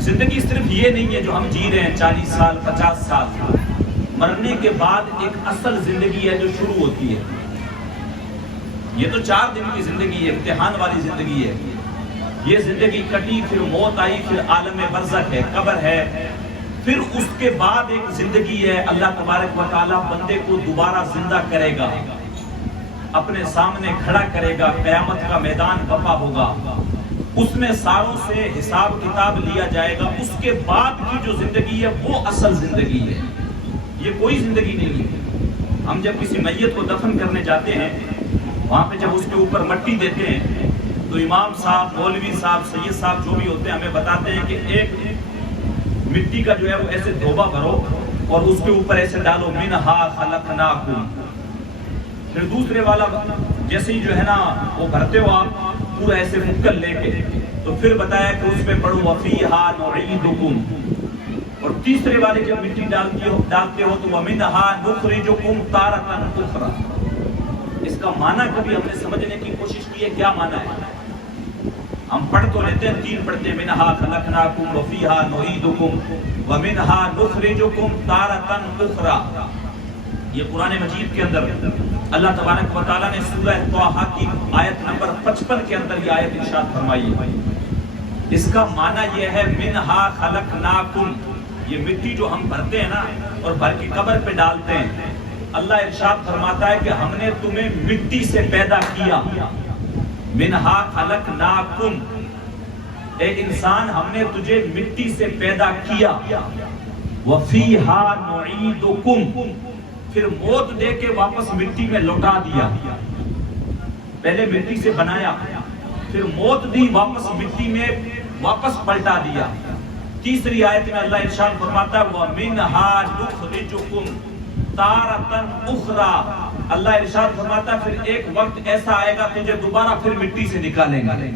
زندگی صرف یہ نہیں ہے جو ہم جی رہے ہیں 40 سال 50 سال، مرنے کے بعد ایک اصل زندگی ہے جو شروع ہوتی ہے۔ یہ تو 4 دن کی زندگی ہے، امتحان والی زندگی ہے، یہ زندگی کٹی، پھر موت آئی، پھر عالم برزخ ہے، قبر ہے، پھر اس کے بعد ایک زندگی ہے، اللہ تبارک و تعالیٰ بندے کو دوبارہ زندہ کرے گا، اپنے سامنے کھڑا کرے گا، قیامت کا میدان برپا ہوگا، اس میں ساروں سے حساب کتاب لیا جائے گا۔ اس کے بعد کی جو زندگی ہے وہ اصل زندگی ہے، یہ کوئی زندگی نہیں ہے۔ ہم جب کسی میت کو دفن کرنے جاتے ہیں، وہاں پہ جب اس کے اوپر مٹی دیتے ہیں تو امام صاحب، مولوی صاحب، سید صاحب جو بھی ہوتے ہیں ہمیں بتاتے ہیں کہ ایک مٹی کا جو ہے وہ ایسے دھوبا بھرو اور اس کے اوپر ایسے ڈالو منہا خلقناکم، پھر دوسرے والا جیسے ہی جو ہے نا وہ بھرتے ہو آپ پورا ایسے مکل لے کے، تو پھر بتایا کہ اس پہ پڑھو وفیہا نعیدکم، اور تیسرے والے جب مٹی ڈالتے ہو تو ومنہا نخرجکم تارۃ اخری۔ اس کا معنی کبھی ہم نے سمجھنے کی کوشش کی ہے کیا معنی ہے؟ ہم پڑھ تو لیتے ہیں، 3 پڑھتے ہیں، منہا خلقناکم وفیہا نعیدکم ومنہا نخرجکم تارۃ اخری۔ یہ قرآن مجید کے اندر اللہ تبارک و تعالیٰ نے سورہ طٰہٰ کی آیت نمبر 55 کے اندر یہ آیت ارشاد فرمائی ہے۔ اس کا معنی یہ ہے منہا خلقناکم، یہ مٹی جو ہم بھرتے ہیں نا اور بھر کی قبر پہ ڈالتے ہیں، اللہ ارشاد فرماتا ہے کہ ہم نے تمہیں مٹی سے پیدا کیا، منہا خلقناکم، اے انسان ہم نے تجھے مٹی سے پیدا کیا، وفیہا نعیدکم، پھر موت دے کے واپس مٹی میں لوٹا دیا، پہلے مٹی سے بنایا، پھر موت دی، واپس مٹی میں واپس پلٹا دیا۔ تیسری آیت میں اللہ ارشاد فرماتا ہے وَمِنْهَا نُخْرِجُكُمْ تَارَةً أُخْرَى، اللہ ارشاد فرماتا ہے پھر ایک وقت ایسا آئے گا تجھے دوبارہ پھر مٹی سے نکالیں گے،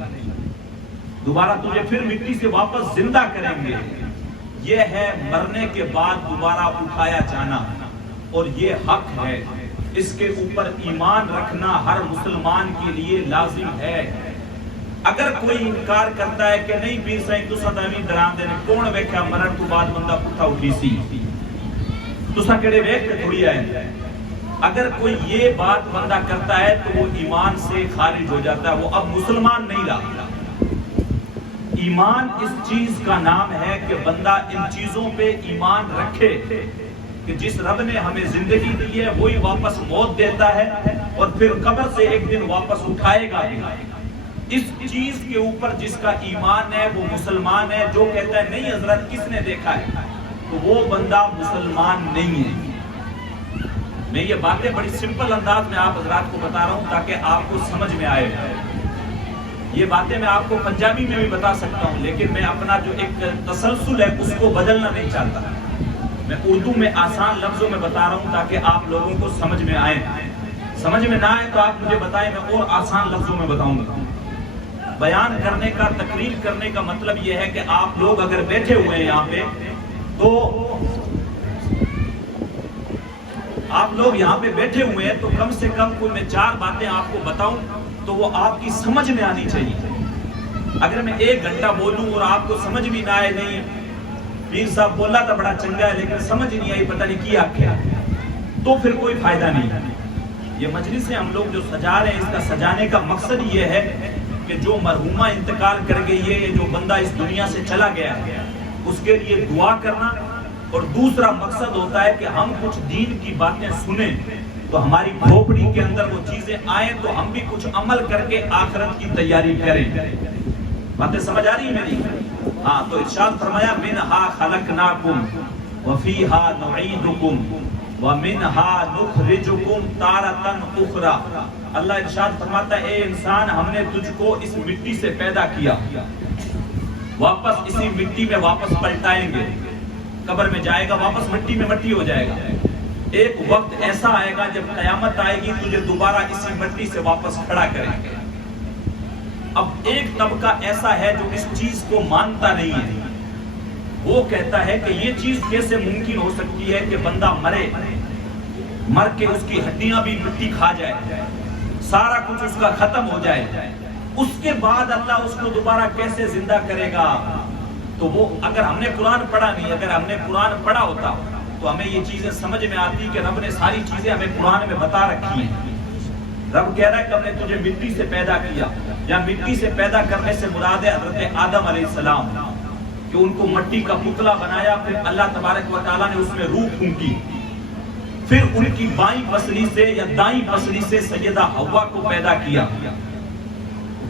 دوبارہ تجھے پھر مٹی سے واپس زندہ کریں گے۔ یہ ہے مرنے کے بعد دوبارہ اٹھایا جانا، اور یہ حق ہے، اس کے اوپر ایمان رکھنا ہر مسلمان کے لیے لازم ہے۔ اگر کوئی انکار کرتا ہے کہ نہیں پیر صاحب تسا تو ایویں ڈران دے کون ویکھیا مرن تو بعد بندہ پٹھا اٹھی سی، تسا کہڑے ویکھ کے تھوڑی آئے، اگر کوئی یہ بات بندہ کرتا ہے تو وہ ایمان سے خارج ہو جاتا ہے، وہ اب مسلمان نہیں رہا۔ ایمان اس چیز کا نام ہے کہ بندہ ان چیزوں پہ ایمان رکھے کہ جس رب نے ہمیں زندگی دی ہے وہی واپس موت دیتا ہے اور پھر قبر سے ایک دن واپس اٹھائے گا بھی۔ اس چیز کے اوپر جس کا ایمان ہے وہ مسلمان ہے۔ جو کہتا ہے نہیں حضرت کس نے دیکھا ہے تو وہ بندہ مسلمان نہیں ہے۔ میں یہ باتیں بڑی سمپل انداز میں آپ حضرات کو بتا رہا ہوں تاکہ آپ کو سمجھ میں آئے۔ یہ باتیں میں آپ کو پنجابی میں بھی بتا سکتا ہوں، لیکن میں اپنا جو ایک تسلسل ہے اس کو بدلنا نہیں چاہتا۔ میں اردو میں آسان لفظوں میں بتا رہا ہوں تاکہ آپ لوگوں کو سمجھ میں آئے، سمجھ میں نہ آئے تو آپ مجھے بتائیں، میں اور آسان لفظوں میں بتاؤں گا۔ بیان کرنے کا، تقریر کرنے کا مطلب یہ ہے کہ آپ لوگ اگر بیٹھے ہوئے ہیں یہاں پہ تو آپ لوگ یہاں پہ بیٹھے ہوئے ہیں تو کم سے کم کوئی میں 4 باتیں آپ کو بتاؤں تو وہ آپ کی سمجھ میں آنی چاہیے۔ اگر میں 1 گھنٹہ بولوں اور آپ کو سمجھ بھی نہ آئے، نہیں پیر صاحب بولا تھا بڑا چنگا ہے لیکن سمجھ نہیں آئی، پتہ نہیں کیا کیا، تو پھر کوئی فائدہ نہیں۔ یہ مجلسیں ہم لوگ جو سجا رہے ہیں اس کا سجانے کا مقصد یہ ہے کہ جو مرحومہ انتقال کر گئی ہے، جو بندہ اس دنیا سے چلا گیا ہے، اس کے لیے دعا کرنا، اور دوسرا مقصد ہوتا ہے کہ ہم کچھ دین کی باتیں سنیں تو ہماری کھوپڑی کے اندر وہ چیزیں آئیں تو ہم بھی کچھ عمل کر کے آخرت کی تیاری کریں۔ باتیں سمجھ آ رہی ہیں میری؟ ہاں، تو ارشاد فرمایا منہا خلقناکم وفیہا نعیدکم ومنہا نخرجکم تارۃ اخری۔ اللہ ارشاد فرماتا ہے اے انسان ہم نے تجھ کو اس مٹی سے پیدا کیا، واپس اسی مٹی میں واپس پلٹائیں گے، قبر میں جائے گا واپس مٹی میں مٹی ہو جائے گا۔ ایک وقت ایسا آئے گا جب قیامت آئے گی تجھے دوبارہ اسی مٹی سے واپس کھڑا کریں گے۔ اب ایک طبقہ ایسا ہے جو اس چیز کو مانتا نہیں ہے، وہ کہتا ہے کہ یہ چیز کیسے ممکن ہو سکتی ہے کہ بندہ مرے، مر کے اس کی ہڈیاں بھی مٹی کھا جائے، سارا کچھ اس کا ختم ہو جائے، اس کے بعد اللہ اس کو دوبارہ کیسے زندہ کرے گا؟ تو وہ اگر ہم نے قرآن پڑھا نہیں، اگر ہم نے قرآن پڑھا ہوتا تو ہمیں یہ چیزیں سمجھ میں آتی کہ رب نے ساری چیزیں ہمیں قرآن میں بتا رکھی ہیں۔ رب کہہ رہا ہے کہ ہم نے تجھے مٹی سے پیدا کیا، یا مٹی سے پیدا کرنے سے مراد ہے حضرت آدم علیہ السلام، کہ ان کو مٹی کا پتلا بنایا، پھر اللہ تبارک و تعالیٰ نے اس میں روح پھونکی، پھر ان کی بائیں پسلی سے یا دائیں پسلی سے سیدہ حوا کو پیدا کیا،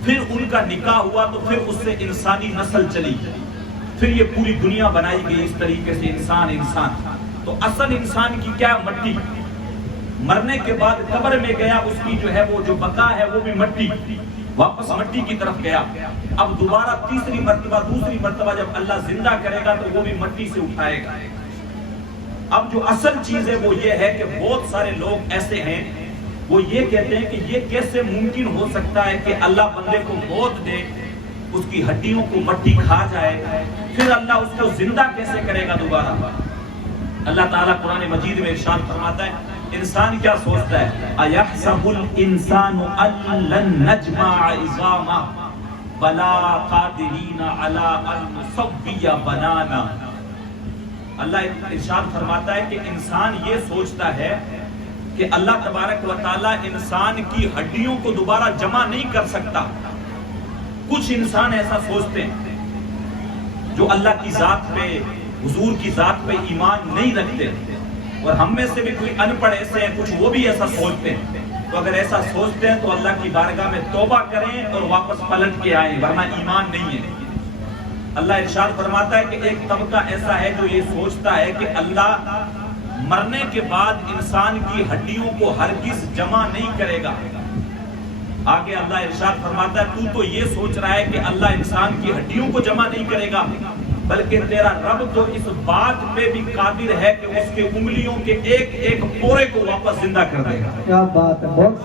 پھر ان کا نکاح ہوا تو پھر اس سے انسانی نسل چلی، پھر یہ پوری دنیا بنائی گئی اس طریقے سے انسان۔ تو اصل انسان کی کیا؟ مٹی۔ مرنے کے بعد قبر میں گیا، اس کی جو ہے وہ جو بقا ہے وہ بھی مٹی، واپس مٹی کی طرف گیا۔ اب دوبارہ تیسری مرتبہ دوسری مرتبہ جب اللہ زندہ کرے گا تو وہ بھی مٹی سے اٹھائے گا۔ اب جو اصل چیز ہے وہ یہ ہے کہ بہت سارے لوگ ایسے ہیں وہ یہ کہتے ہیں کہ یہ کیسے ممکن ہو سکتا ہے کہ اللہ بندے کو موت دے، اس کی ہڈیوں کو مٹی کھا جائے، پھر اللہ اس کو زندہ کیسے کرے گا دوبارہ؟ اللہ تعالیٰ قرآن مجید میں ارشاد فرماتا ہے، انسان کیا سوچتا ہے؟ اَيَحْسَبُ الْإِنسَانُ أَن لَّن نَّجْمَعَ عِظَامَهُ بَلَىٰ قَادِرِينَ عَلَىٰ أَن نُّسَوِّيَ بَنَانَهُ۔ اللہ ارشاد فرماتا ہے کہ انسان یہ سوچتا ہے کہ اللہ تبارک و تعالیٰ انسان کی ہڈیوں کو دوبارہ جمع نہیں کر سکتا۔ کچھ انسان ایسا سوچتے ہیں جو اللہ کی ذات پہ، حضور کی ذات پہ ایمان نہیں رکھتے، اور ہم میں سے بھی کوئی ان پڑھ ایسے ہیں، کچھ وہ بھی ایسا سوچتے ہیں۔ تو اگر ایسا سوچتے ہیں تو اللہ کی بارگاہ میں توبہ کریں اور واپس پلٹ کے آئیں، ورنہ ایمان نہیں ہے۔ اللہ ارشاد فرماتا ہے کہ ایک طبقہ ایسا ہے جو یہ سوچتا ہے کہ اللہ مرنے کے بعد انسان کی ہڈیوں کو ہرگز جمع نہیں کرے گا۔ آگے اللہ ارشاد فرماتا ہے تو یہ سوچ رہا ہے کہ اللہ انسان کی ہڈیوں کو جمع نہیں کرے گا، بلکہ تیرا رب تو اس بات پہ بھی قادر ہے کہ اس کے انگلیوں کے ایک ایک پورے کو واپس زندہ کر دے گا۔ کیا بات ہے، بہت